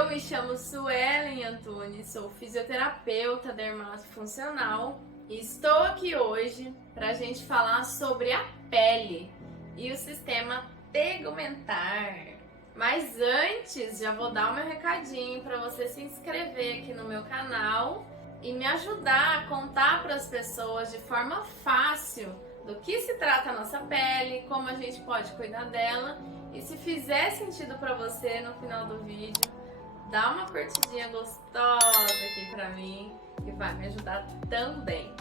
Eu me chamo Suelen Antunes, sou fisioterapeuta dermatofuncional e estou aqui hoje para a gente falar sobre a pele e o sistema tegumentar. Mas antes, já vou dar o meu recadinho para você se inscrever aqui no meu canal e me ajudar a contar para as pessoas de forma fácil do que se trata a nossa pele, como a gente pode cuidar dela e se fizer sentido para você no final do vídeo, dá uma curtidinha gostosa aqui pra mim, que vai me ajudar também.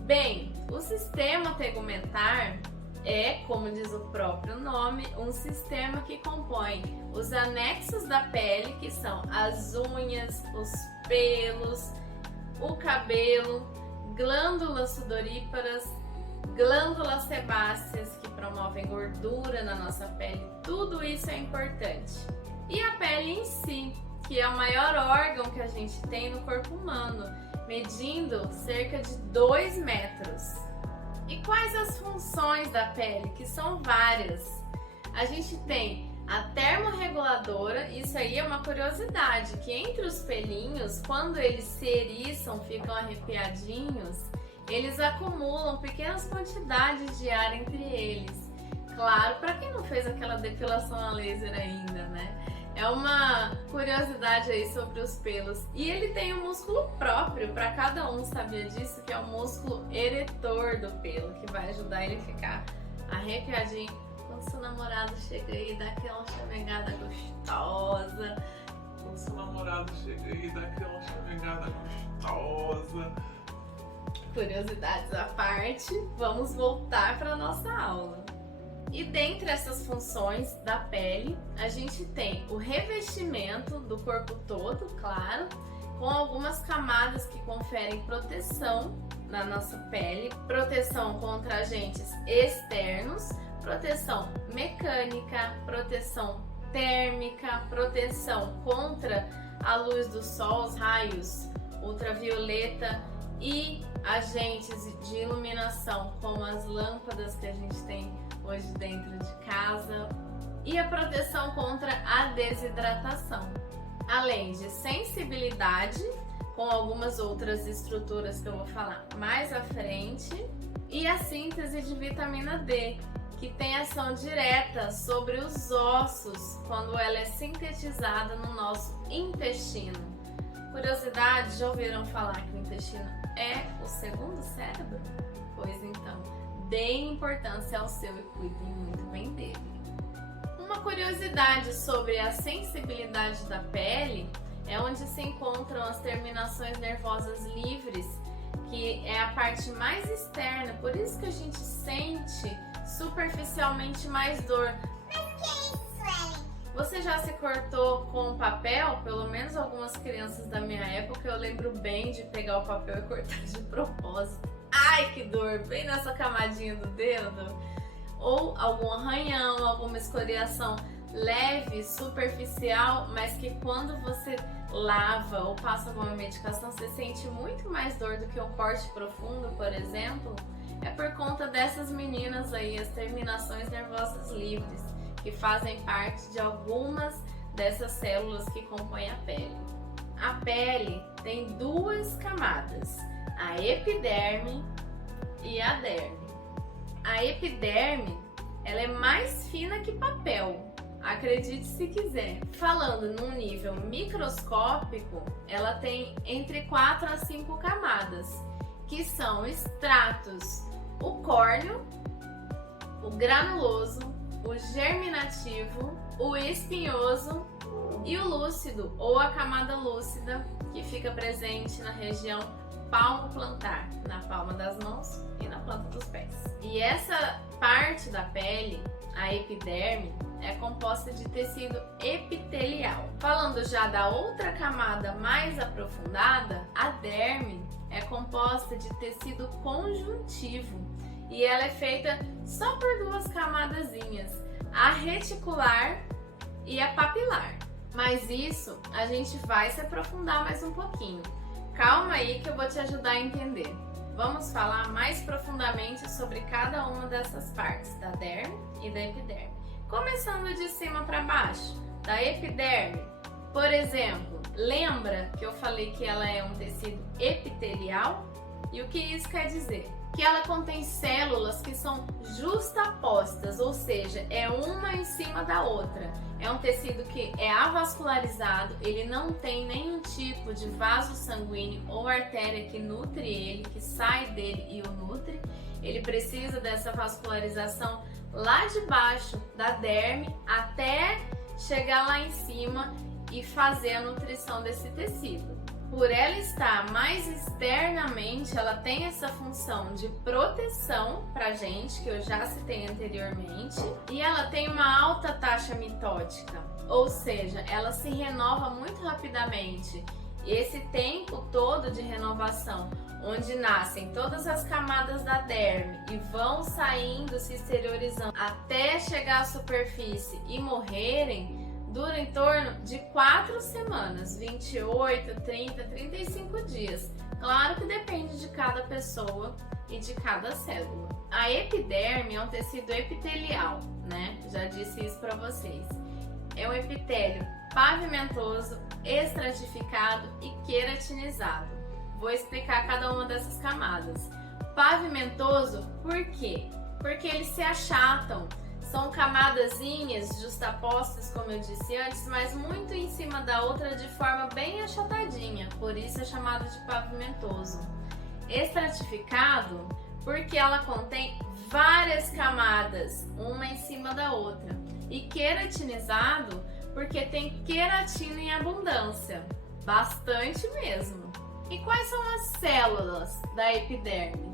Bem, o sistema tegumentar é, como diz o próprio nome, um sistema que compõe os anexos da pele, que são as unhas, os pelos, o cabelo, glândulas sudoríparas, glândulas sebáceas que promovem gordura na nossa pele. Tudo isso é importante. E a pele em si, que é o maior órgão que a gente tem no corpo humano, medindo cerca de 2 metros. E quais as funções da pele? Que são várias. A gente tem a termorreguladora, isso aí é uma curiosidade, que entre os pelinhos, quando eles se eriçam, ficam arrepiadinhos, eles acumulam pequenas quantidades de ar entre eles. Claro, para quem não fez aquela depilação a laser ainda, né? É uma curiosidade aí sobre os pelos. E ele tem um músculo próprio para cada um, sabia disso? Que é o músculo eretor do pelo, que vai ajudar ele a ficar arrepiadinho quando seu namorado chega aí e dá aquela chamegada gostosa. Quando seu namorado chega aí e dá aquela chamegada gostosa. Curiosidades à parte, vamos voltar para nossa aula. E dentre essas funções da pele, a gente tem o revestimento do corpo todo, claro, com algumas camadas que conferem proteção na nossa pele, proteção contra agentes externos, proteção mecânica, proteção térmica, proteção contra a luz do sol, os raios ultravioleta e agentes de iluminação, como as lâmpadas que a gente tem hoje dentro de casa, e a proteção contra a desidratação, além de sensibilidade, com algumas outras estruturas que eu vou falar mais à frente, e a síntese de vitamina D, que tem ação direta sobre os ossos quando ela é sintetizada no nosso intestino. Curiosidade, já ouviram falar que o intestino é o segundo cérebro? Pois então, deem importância ao seu e cuidem muito bem dele. Uma curiosidade sobre a sensibilidade da pele é onde se encontram as terminações nervosas livres, que é a parte mais externa, por isso que a gente sente superficialmente mais dor. Mas o que é isso, Suelen? Você já se cortou com papel? Pelo menos algumas crianças da minha época eu lembro bem de pegar o papel e cortar de propósito. Ai, que dor! Bem nessa camadinha do dedo. Ou algum arranhão, alguma escoriação leve, superficial, mas que quando você lava ou passa alguma medicação, você sente muito mais dor do que um corte profundo, por exemplo. É por conta dessas meninas aí, as terminações nervosas livres, que fazem parte de algumas dessas células que compõem a pele. A pele tem 2 camadas, a epiderme e a derme. A epiderme, ela é mais fina que papel, acredite se quiser. Falando num nível microscópico, ela tem entre 4 a 5 camadas, que são estratos: o córneo, o granuloso, o germinativo, o espinhoso e o lúcido, ou a camada lúcida, que fica presente na região palmo-plantar, na palma das mãos e na planta dos pés. E essa parte da pele, a epiderme, é composta de tecido epitelial. Falando já da outra camada mais aprofundada, a derme é composta de tecido conjuntivo e ela é feita só por 2 camadazinhas, a reticular e a papilar. Mas isso a gente vai se aprofundar mais um pouquinho. Calma aí que eu vou te ajudar a entender. Vamos falar mais profundamente sobre cada uma dessas partes, da derme e da epiderme. Começando de cima para baixo, da epiderme, Por exemplo, lembra que eu falei que ela é um tecido epitelial? E o que isso quer dizer? Que ela contém células que são justapostas, ou seja, é uma em cima da outra. É um tecido que é avascularizado, ele não tem nenhum tipo de vaso sanguíneo ou artéria que nutre ele, que sai dele e o nutre. Ele precisa dessa vascularização lá de baixo da derme até chegar lá em cima e fazer a nutrição desse tecido. Por ela estar mais externamente, ela tem essa função de proteção pra gente, que eu já citei anteriormente, e ela tem uma alta taxa mitótica, ou seja, ela se renova muito rapidamente. Esse tempo todo de renovação, onde nascem todas as camadas da derme e vão saindo, se exteriorizando até chegar à superfície e morrerem, dura em torno de 4 semanas, 28, 30, 35 dias. Claro que depende de cada pessoa e de cada célula. A epiderme é um tecido epitelial, né? Já disse isso para vocês. É um epitélio pavimentoso, estratificado e queratinizado. Vou explicar cada uma dessas camadas. Pavimentoso, por quê? Porque eles se achatam. São camadazinhas justapostas, como eu disse antes, mas muito em cima da outra de forma bem achatadinha, por isso é chamado de pavimentoso. Estratificado, porque ela contém várias camadas, uma em cima da outra. E queratinizado, porque tem queratina em abundância, bastante mesmo. E quais são as células da epiderme?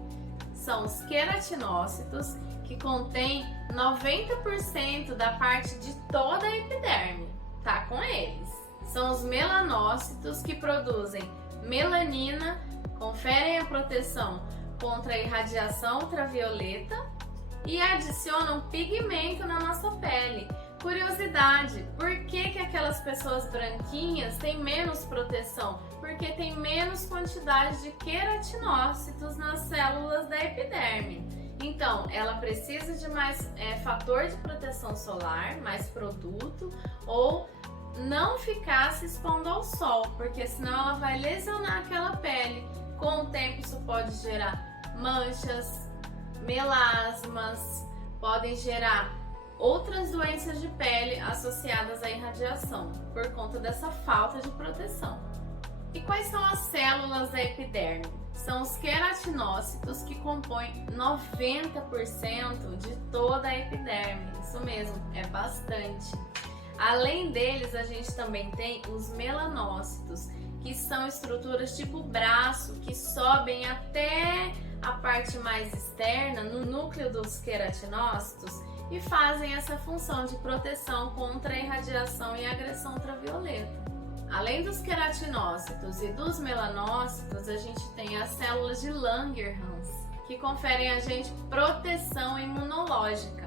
São os queratinócitos, que contém 90% da parte de toda a epiderme, tá com eles. São os melanócitos, que produzem melanina, conferem a proteção contra a irradiação ultravioleta e adicionam pigmento na nossa pele. Curiosidade, por que aquelas pessoas branquinhas têm menos proteção? Porque tem menos quantidade de queratinócitos nas células da epiderme. Então, ela precisa de mais fator de proteção solar, mais produto, ou não ficar se expondo ao sol, porque senão ela vai lesionar aquela pele. Com o tempo isso pode gerar manchas, melasmas, podem gerar outras doenças de pele associadas à irradiação, por conta dessa falta de proteção. E quais são as células da epiderme? São os queratinócitos, que compõem 90% de toda a epiderme. Isso mesmo, é bastante. Além deles, a gente também tem os melanócitos, que são estruturas tipo braço, que sobem até a parte mais externa, no núcleo dos queratinócitos, e fazem essa função de proteção contra a irradiação e agressão ultravioleta. Além dos queratinócitos e dos melanócitos, a gente tem as células de Langerhans, que conferem a gente proteção imunológica.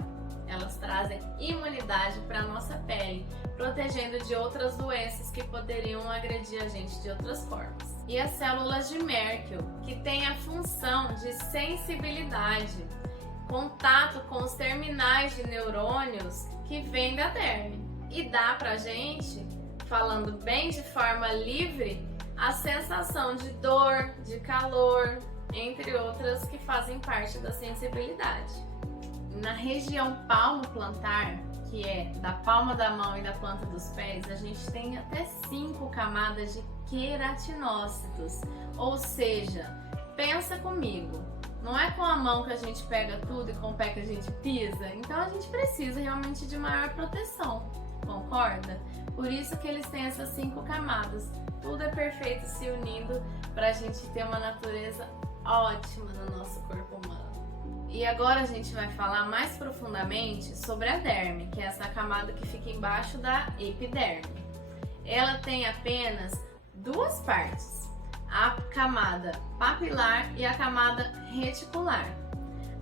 Elas trazem imunidade para a nossa pele, protegendo de outras doenças que poderiam agredir a gente de outras formas. E as células de Merkel, que têm a função de sensibilidade, contato com os terminais de neurônios que vêm da derme. E dá pra gente, falando bem de forma livre, a sensação de dor, de calor, entre outras que fazem parte da sensibilidade. Na região palmo-plantar, que é da palma da mão e da planta dos pés, a gente tem até 5 camadas de queratinócitos. Ou seja, pensa comigo, não é com a mão que a gente pega tudo e com o pé que a gente pisa? Então a gente precisa realmente de maior proteção, concorda? Por isso que eles têm essas 5 camadas. Tudo é perfeito se unindo para a gente ter uma natureza ótima no nosso corpo humano. E agora a gente vai falar mais profundamente sobre a derme, que é essa camada que fica embaixo da epiderme. Ela tem apenas 2 partes, a camada papilar e a camada reticular.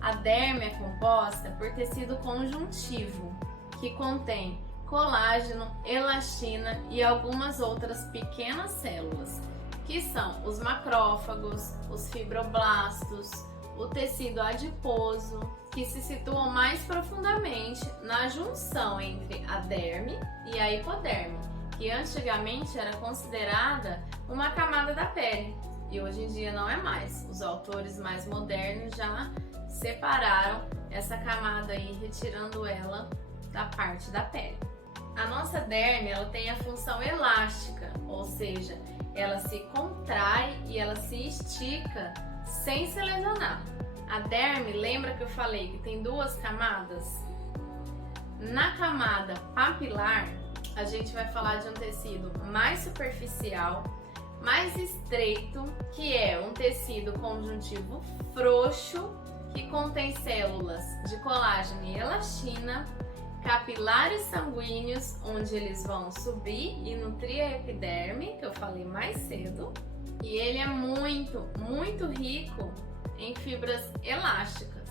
A derme é composta por tecido conjuntivo, que contém colágeno, elastina e algumas outras pequenas células, que são os macrófagos, os fibroblastos, o tecido adiposo, que se situam mais profundamente na junção entre a derme e a hipoderme. que antigamente era considerada uma camada da pele e hoje em dia não é mais. Os autores mais modernos já separaram essa camada aí, retirando ela da parte da pele. A nossa derme, ela tem a função elástica, ou seja, ela se contrai e ela se estica sem se lesionar. A derme, lembra que eu falei que tem duas camadas? Na camada papilar, a gente vai falar de um tecido mais superficial, mais estreito, que é um tecido conjuntivo frouxo, que contém células de colágeno e elastina, capilares sanguíneos, onde eles vão subir e nutrir a epiderme, que eu falei mais cedo. E ele é muito rico em fibras elásticas.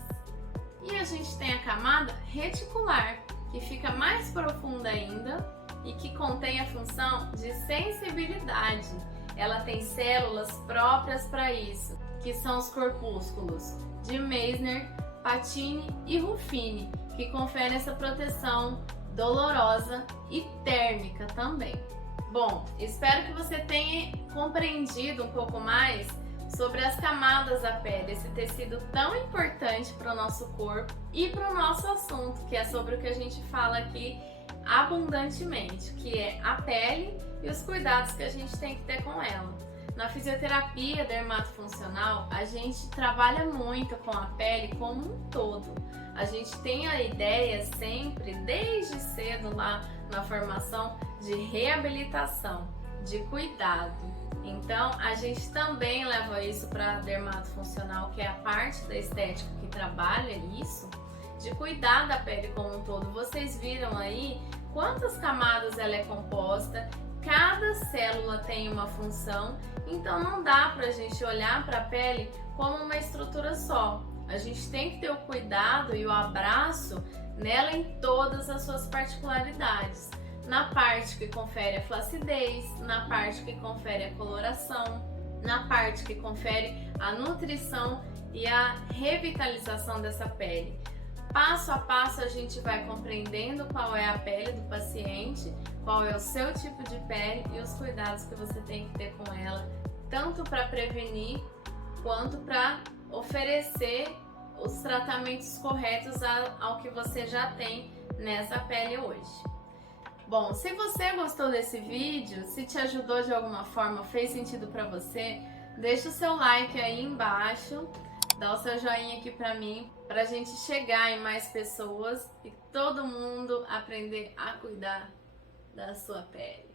E a gente tem a camada reticular, que fica mais profunda ainda e que contém a função de sensibilidade. Ela tem células próprias para isso, que são os corpúsculos de Meissner, Patini e Ruffini, que conferem essa proteção dolorosa e térmica também. Bom, espero que você tenha compreendido um pouco mais sobre as camadas da pele, esse tecido tão importante para o nosso corpo e para o nosso assunto, que é sobre o que a gente fala aqui abundantemente, que é a pele e os cuidados que a gente tem que ter com ela. Na fisioterapia dermatofuncional, a gente trabalha muito com a pele como um todo. A gente tem a ideia sempre, desde cedo lá na formação, de reabilitação, de cuidado. Então, a gente também leva isso para dermatofuncional, que é a parte da estética que trabalha isso, de cuidar da pele como um todo. Vocês viram aí quantas camadas ela é composta, cada célula tem uma função, então não dá pra gente olhar para a pele como uma estrutura só. A gente tem que ter o cuidado e o abraço nela em todas as suas particularidades. Na parte que confere a flacidez, na parte que confere a coloração, na parte que confere a nutrição e a revitalização dessa pele. Passo a passo a gente vai compreendendo qual é a pele do paciente, qual é o seu tipo de pele e os cuidados que você tem que ter com ela, tanto para prevenir quanto para oferecer os tratamentos corretos ao que você já tem nessa pele hoje. Bom, se você gostou desse vídeo, se te ajudou de alguma forma, fez sentido para você, deixa o seu like aí embaixo, dá o seu joinha aqui para mim, pra gente chegar em mais pessoas e todo mundo aprender a cuidar da sua pele.